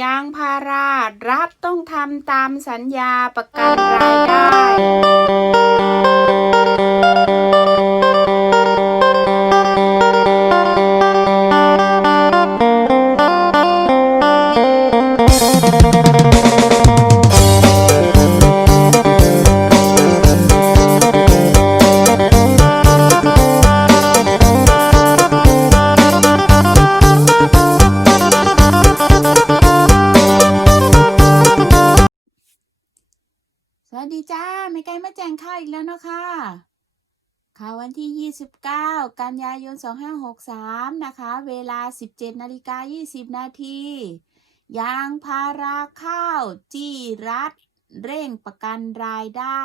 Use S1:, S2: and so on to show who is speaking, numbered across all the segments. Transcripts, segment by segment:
S1: ยางพารา รัฐต้องทำตามสัญญาประกันรายได้ ไม่ไกลมาแจ้งข่าวอีกแล้วเนาะค่ะข่าววันที่ 29 กันยายน 2563 นะคะ เวลา 17นาฬิกา20 นาทียางพาราข้าว จี้รัฐ เร่งประกันรายได้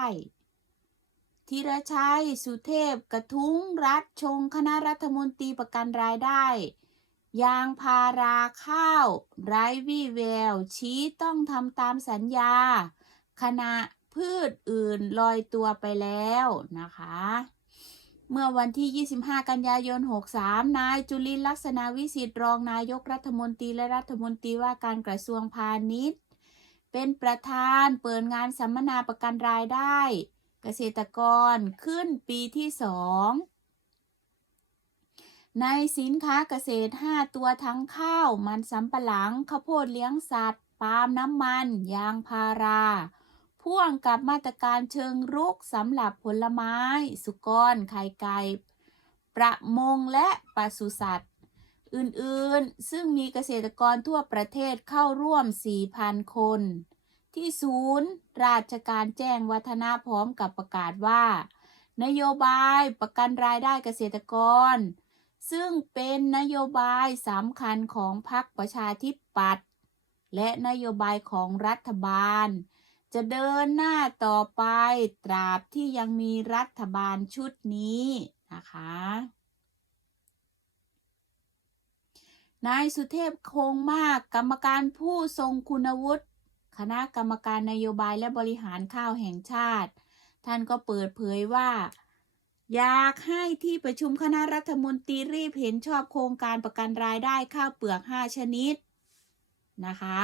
S1: ธีรชัย สุเทพ กระทุ้งรัฐชงคณะรัฐมนตรีประกันรายได้ ยางพาราข้าว ไร้วี่แวว ชี้ต้องทำตามสัญญาขณะ พืชอื่นลอยตัวไปแล้วนะคะ เมื่อวันที่ 25 กันยายน 63 นายจุลินลักษณะวิสิทธิ์รองนายกรัฐมนตรีและรัฐมนตรีว่าการกระทรวงพาณิชย์ เป็นประธานเปิดงานสัมมนาประกันรายได้ เกษตรกรขึ้นปีที่ 2ในสินค้าเกษตร 5 ตัวทั้งข้าว มันสำปะหลัง ข้าวโพดเลี้ยงสัตว์ ปาล์มน้ำมัน ยางพารา พ่วงกับมาตรการเชิงรุกสำหรับผลไม้ สุกร ไข่ไก่ ประมงและปศุสัตว์ อื่นๆ ซึ่งมีเกษตรกรทั่วประเทศเข้าร่วม 4,000 คน ที่ศูนย์ราชการแจ้งวัฒนะพร้อมกับประกาศว่า นโยบายประกันรายได้เกษตรกร ซึ่งเป็นนโยบายสำคัญของพรรคประชาธิปัตย์และนโยบายของรัฐบาล จะเดินหน้าต่อไปตราบที่ยังมีรัฐบาลชุดนี้นะคะ นายสุเทพคงมากกรรมการผู้ทรงคุณวุฒิคณะกรรมการนโยบายและบริหารข้าวแห่งชาติ ท่านก็เปิดเผยว่า อยากให้ที่ประชุมคณะรัฐมนตรีรีบเห็นชอบโครงการประกันรายได้ข้าวเปลือก 5 ชนิดนะคะ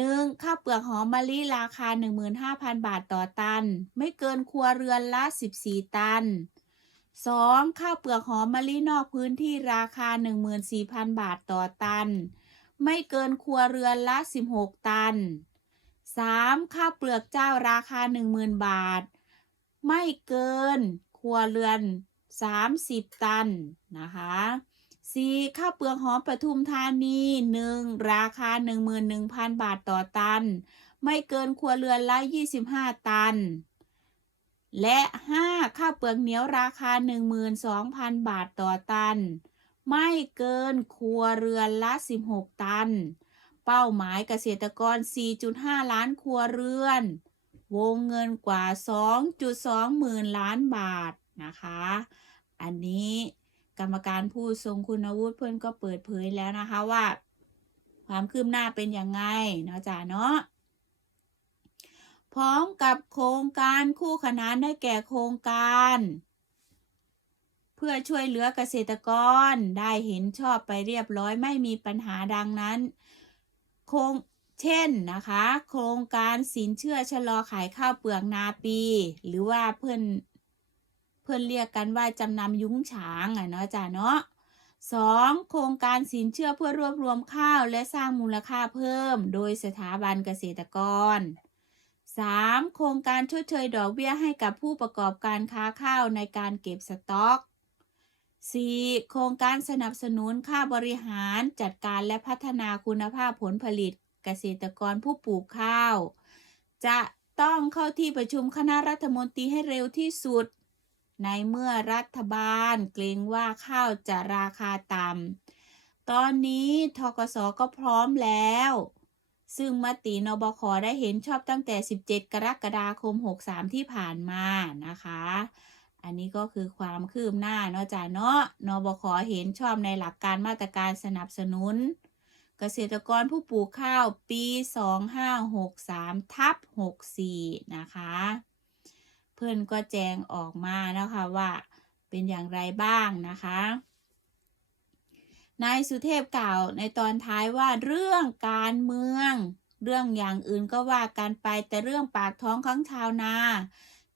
S1: 1. ข้าวเปลือกหอมมะลิราคา 15,000 บาทต่อตัน ไม่เกินครัวเรือนละ 14 ตัน 2. ข้าวเปลือกหอมมะลินอกพื้นที่ราคา 14,000 บาทต่อตัน ไม่เกินครัวเรือนละ 16 ตัน 3. ข้าวเปลือกเจ้าราคา 10,000 บาท ไม่เกินครัวเรือน 30 ตันนะคะ 4. ข้าวเปลือกหอมปทุมธานี 1. ราคา 11,000 บาทต่อตัน ไม่เกินครัวเรือนละ 25 ตัน และ 5. ข้าวเปลือกเหนียวราคา 12,000 บาทต่อตัน ไม่เกินครัวเรือนละ 16 ตัน เป้าหมายเกษตรกร 4.5 ล้านครัวเรือน วงเงินกว่า 2.2 หมื่นล้านบาทนะคะ อันนี้ กรรมการผู้ทรงคุณวุฒิเพื่อนก็เปิดเผยแล้วนะคะว่า ความคืบหน้าเป็นยังไงเนาะจ๊ะเนาะพร้อมกับโครงการคู่ขนานได้แก่โครงการ เพื่อช่วยเหลือเกษตรกรได้เห็นชอบไปเรียบร้อยไม่มีปัญหาดังนั้น โครงเช่นนะคะ โครงการสินเชื่อชะลอขายข้าวเปลือกนาปี หรือว่าเพื่อน เพื่อนเรียกกันว่าจำนำยุ้งฉางอะเนาะจ้ะเนาะสองโครงการสินเชื่อเพื่อรวบรวมข้าวและสร้างมูลค่าเพิ่ม โดยสถาบันเกษตรกร 3. โครงการชดเชยดอกเบี้ยให้กับผู้ประกอบการค้าข้าวในการเก็บสต็อก 4. โครงการสนับสนุนค่าบริหารจัดการและพัฒนาคุณภาพผลผลิตเกษตรกรผู้ปลูกข้าว จะต้องเข้าที่ประชุมคณะรัฐมนตรีให้เร็วที่สุด ในเมื่อรัฐบาลเกรงว่าข้าวจะราคาต่ำ ตอนนี้ทกสก็พร้อมแล้ว ซึ่งมตินบคได้เห็นชอบตั้งแต่ 17 กรกฎาคม 63 ที่ผ่านมานะคะ อันนี้ก็คือความคืบหน้าเนาะจ้ะเนาะนบคเห็นชอบในหลักการมาตรการสนับสนุน เกษตรกรผู้ปลูกข้าวปี 2563ทับ64 นะคะ พื่อนก็แจ้งออกมานะคะว่าเป็นอย่างไรบ้างนะคะ นายสุเทพกล่าวในตอนท้ายว่าเรื่องการเมือง เรื่องอย่างอื่นก็ว่ากันไปแต่เรื่องปากท้องของชาวนา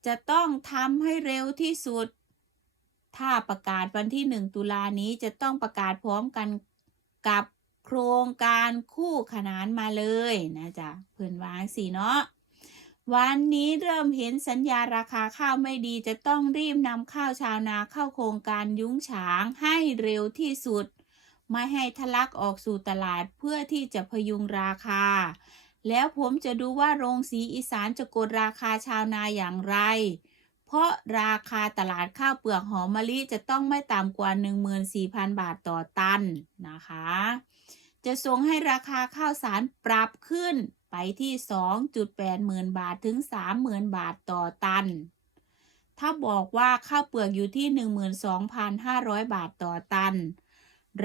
S1: จะต้องทำให้เร็วที่สุด ถ้าประกาศวันที่หนึ่งตุลานี้จะต้องประกาศพร้อมกันกับโครงการคู่ขนานมาเลยนะจ๊ะเพื่อนวางสีเนาะ วันนี้เริ่มเห็นสัญญาราคาข้าวไม่ดีจะต้องรีบนำข้าวชาวนาเข้าโครงการยุ้งฉางให้เร็วที่สุด ไม่ให้ทะลักออกสู่ตลาดเพื่อที่จะพยุงราคา แล้วผมจะดูว่าโรงสีอีสานจะกดราคาชาวนาอย่างไร เพราะราคาตลาดข้าวเปลือกหอมมะลิจะต้องไม่ต่ำกว่า 14,000 บาทต่อตันนะคะ จะส่งให้ราคาข้าวสารปรับขึ้น ไปที่ 2.8หมื่นบาทถึง 30,000 บาทต่อตัน ถ้าบอกว่าข้าวเปลือกอยู่ที่ 12,500 บาทต่อตัน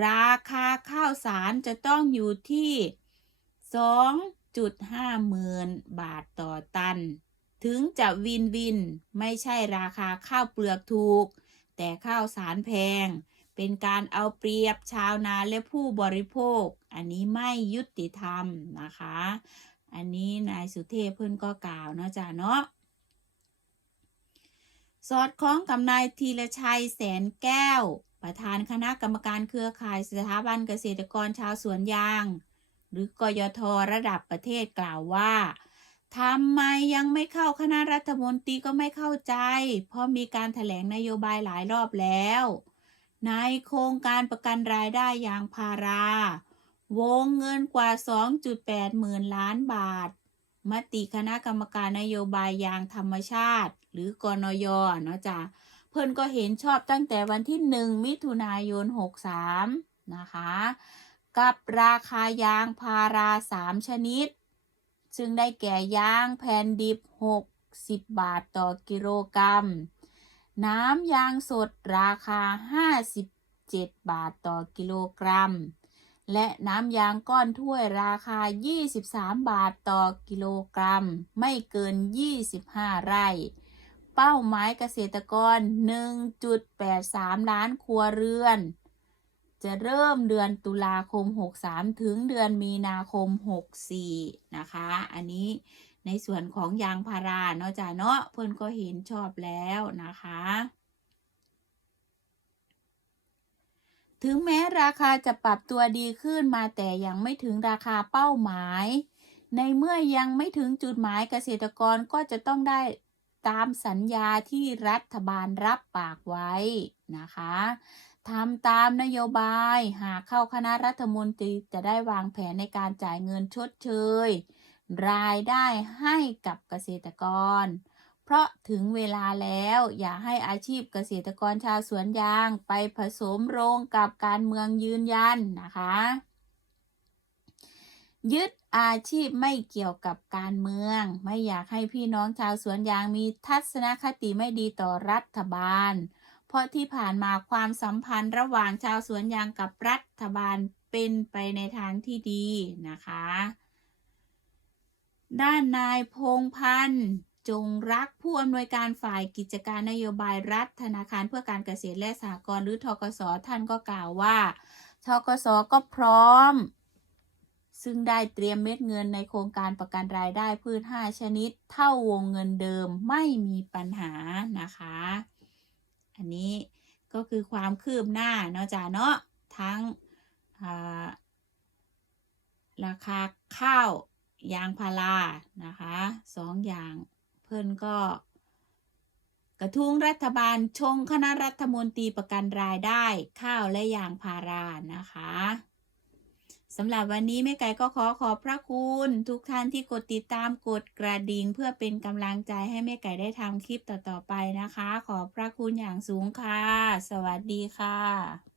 S1: ราคาข้าวสารจะต้องอยู่ที่ 2.5หมื่นบาทต่อตัน ถึงจะวินวินไม่ใช่ราคาข้าวเปลือกถูก แต่ข้าวสารแพงเป็นการเอาเปรียบชาวนาและผู้บริโภค อันนี้ไม่ยุติธรรมนะคะ อันนี้นายสุเทพเพิ่อนก็กล่าวเนาะจ้ะเนาะสอดคล้องกับนายธีรชัยแสนแก้ว ประธานคณะกรรมการเครือข่ายสถาบันเกษตรกรชาวสวนยาง หรือกยทระดับประเทศกล่าวว่าทำไมยังไม่เข้าคณะรัฐมนตรีก็ไม่เข้าใจ เพราะมีการถแถลงนโยบายหลายรอบแล้ว ในโครงการประกันรายได้ยางพารา วงเงินกว่า 2.8 หมื่นล้านบาท มติคณะกรรมการนโยบายยางธรรมชาติ หรือกนยเนาะจ้ะเพิ่นก็เห็นชอบตั้งแต่วันที่ 1 มิถุนายน 63 นะคะ กับราคายางพารา 3 ชนิด ซึ่งได้แก่ยางแผ่นดิบ 60 บาทต่อกิโลกรัม น้ำยางสดราคา 57 บาทต่อกิโลกรัม และน้ำยางก้อนถ้วยราคา 23 บาทต่อกิโลกรัม ไม่เกิน 25 ไร่ เป้าหมายเกษตรกร 1.83 ล้านครัวเรือน จะเริ่มเดือนตุลาคม 63 ถึงเดือนมีนาคม 64 นะคะ อันนี้ในส่วนของยางพาราเนาะจ้ะเนาะเพิ่อนก็เห็นชอบแล้วนะคะ ถึงแม้ราคาจะปรับตัวดีขึ้นมาแต่ยังไม่ถึงราคาเป้าหมาย ในเมื่อยังไม่ถึงจุดหมายเกษตรกรก็จะต้องได้ตามสัญญาที่รัฐบาลรับปากไว้นะคะทำตามนโยบายหากเข้าคณะรัฐมนตรีจะได้วางแผนในการจ่ายเงินชดเชย รายได้ให้กับเกษตรกร เพราะถึงเวลาแล้วอย่าให้อาชีพเกษตรกรชาวสวนยางไปผสมโรงกับการเมืองยืนยันนะคะ ยึดอาชีพไม่เกี่ยวกับการเมือง ไม่อยากให้พี่น้องชาวสวนยางมีทัศนคติไม่ดีต่อรัฐบาล เพราะที่ผ่านมาความสัมพันธ์ระหว่างชาวสวนยางกับรัฐบาลเป็นไปในทางที่ดีนะคะ ด้านนายพงพันธ์ จงรักผู้อำนวยการฝ่ายกิจการนโยบายรัฐธนาคารเพื่อการเกษตรและสหกรณ์หรือทกสท่านก็กล่าวว่าทกสก็พร้อม ซึ่งได้เตรียมเม็ดเงินในโครงการประกันรายได้พืช 5 ชนิด เท่าวงเงินเดิมไม่มีปัญหานะคะ อันนี้ก็คือความคืบหน้าเนาะจ้าเนาะทั้งราคาข้าวยางพารานะคะสองอย่าง เพื่นก็ กระทุ้งรัฐบาลชงคณะรัฐมนตรีประกันรายได้ข้าวและยางพารานะคะสำหรับวันนี้แม่ไก่ก็ขอขอบพระคุณทุกท่านที่กดติดตามกดกระดิ่งเพื่อเป็นกำลังใจให้แม่ไก่ได้ทำคลิปต่อๆไปนะคะ ขอบพระคุณอย่างสูงค่ะ สวัสดีค่ะ